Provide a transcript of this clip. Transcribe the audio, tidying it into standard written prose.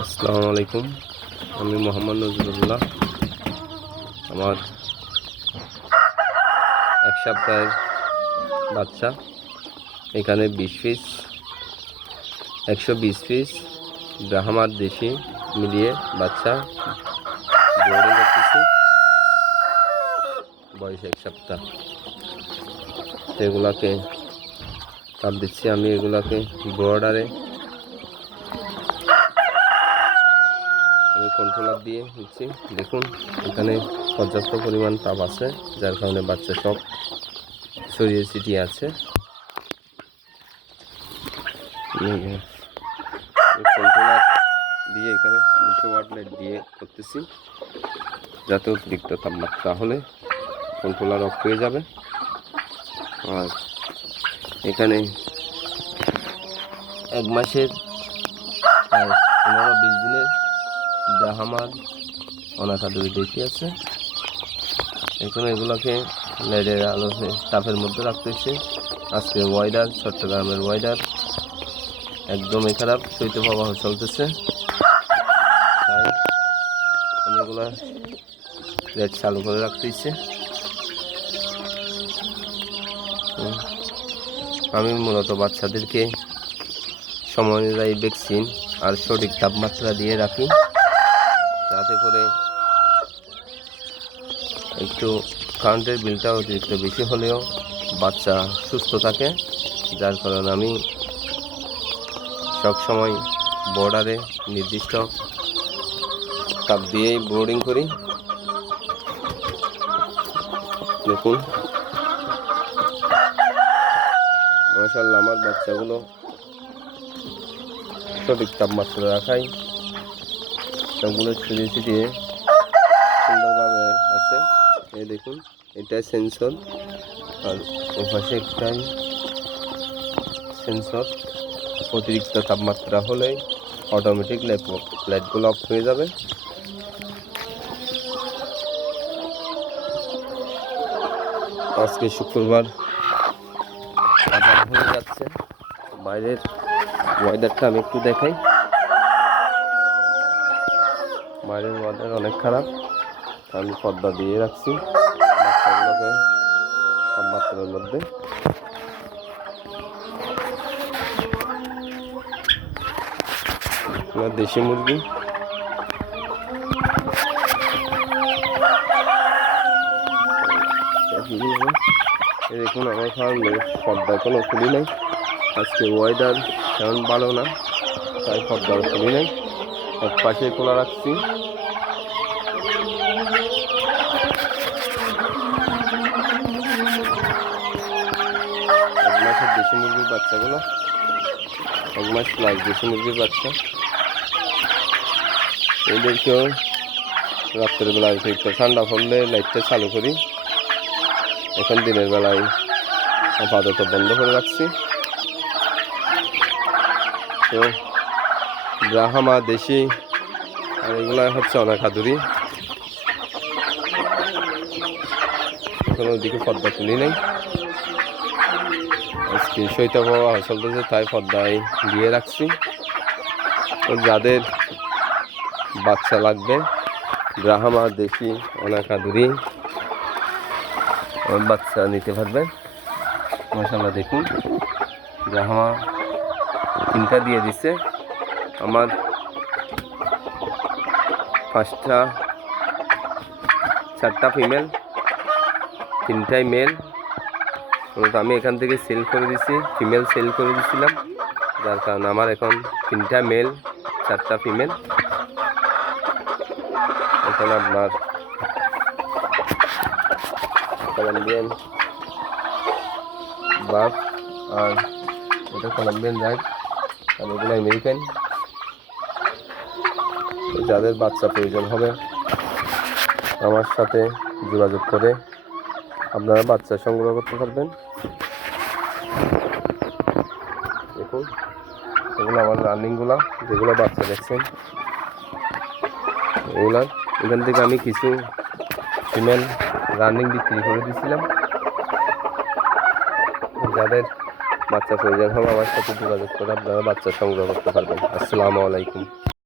আসসালামু আলাইকুম। আমি মোহাম্মদ নজরুল্লাহ। আমার এক সপ্তাহের বাচ্চা এখানে 20 পিস 120 পিস ব্রাহ্মার দেশি মিলিয়ে বাচ্চা বোর্ডিং করতেছি। বয়স 1 সপ্তাহ। এগুলাকে তাপ দিচ্ছি। আমি এগুলাকে বর্ডারে আমি কন্ট্রোলার দিয়ে দিচ্ছি। দেখুন এখানে পর্যাপ্ত পরিমাণ তাপ আছে, যার কারণে বাচ্চা সব ছড়িয়ে ছিটিয়ে আছে। কন্ট্রোলার দিয়ে এখানে 200 ওয়াট লাইট দিয়ে করতেছি, যাতে অতিরিক্ত তাপমাত্রা হলে কন্ট্রোলার অফ হয়ে যাবে। আর এখানে 1 মাসের আর 15-20 দিনের ব্রাহ্মার অনাকাদুরি দেশি আছে। এখন এগুলোকে লাইটের আলোতে তাপের মধ্যে রাখতেছে। আজকে ওয়েদার, চট্টগ্রামের ওয়েদার একদমই খারাপ, শৈত্যপ্রবাহ চলতেছে। তাই আমি এগুলো লাইট চালু করে রাখতেছি। আমি মূলত বাচ্চাদেরকে সময় অনুযায়ী ভ্যাকসিন আর সঠিক তাপমাত্রা দিয়ে রাখি, যাতে করে একটু কারেন্টের বিলটা অতিরিক্ত বেশি হলেও বাচ্চা সুস্থ থাকে। যার কারণে আমি সবসময় বর্ডারে নির্দিষ্ট তাপ দিয়েই বোর্ডিং করি। দেখুন মাশাআল্লাহ, আমার বাচ্চাগুলো সঠিক তাপমাত্রা রাখাই সবগুলো ছড়িয়ে ছিটিয়ে সুন্দরভাবে আছে। এই দেখুন, এটা সেন্সর আর ওপাশে একটাই সেন্সর। অতিরিক্ত তাপমাত্রা হলে অটোমেটিক লাইটগুলো অফ হয়ে যাবে। আজকে শুক্রবার হয়ে যাচ্ছে। বাইরের ওয়েদারটা আমি একটু দেখাই। বাইরের ওয়েদার অনেক খারাপ, আমি পর্দা দিয়ে রাখছি বাচ্চাগুলোকে তাপমাত্রার মধ্যে। দেশি মুরগি দেখুন, আমার ফার্মে পর্দা কোনো খুলি নাই। আজকে ওয়েদার তেমন ভালো না, তাই পর্দা খুলি নাই, এক পাশে খোলা রাখছি। এক মাসের দেশি মুরগির বাচ্চাগুলো, 1 মাস প্লাস দেশি মুরগির বাচ্চা, এদেরকেও রাত্রের বেলায় একটু ঠান্ডা পড়লে লাইটটা চালু করি। এখন দিনের বেলায় আপাতত বন্ধ করে রাখছি। তো ব্রাহ্মা দেশি আর এগুলো হচ্ছে অনাকাদুরি। এখন ওইদিকে পর্দা তুলি নেই, আজকে শৈত্যপ্রবাহ চলতেছে, তাই পর্দায় দিয়ে রাখছি। তো যাদের বাচ্চা লাগবে ব্রাহ্মা দেশি অনাকাদুরি বাচ্চা নিতে পারবেন। মাশাআল্লাহ, দেখুন ব্রাহ্মা 3টা দিয়ে দিচ্ছে। আমার 4টা ফিমেল, 3টাই মেল। আমি এখান থেকে সেল করে দিছি, ফিমেল সেল করে দিছিলাম, যার কারণে আমার এখন 3টা মেল 4টা ফিমেল। এখানে আপনার কলম্বিয়ান বাফ আর এটা কলম্বিয়ান রাইট আর এগুলো আমেরিকান। যাদের বাচ্চা প্রয়োজন হবে আমার সাথে যোগাযোগ করে আপনারা বাচ্চা সংগ্রহ করতে পারবেন। দেখুন এগুলো আমার রানিংগুলা, যেগুলো বাচ্চা দেখছেন এগুলা। এখান থেকে আমি কিছু ফিমেল রানিং বিক্রি করে দিয়েছিলাম। যাদের বাচ্চা প্রয়োজন হলে আমার সাথে যোগাযোগ করে আপনারা বাচ্চা সংগ্রহ করতে পারবেন। আসসালামু আলাইকুম।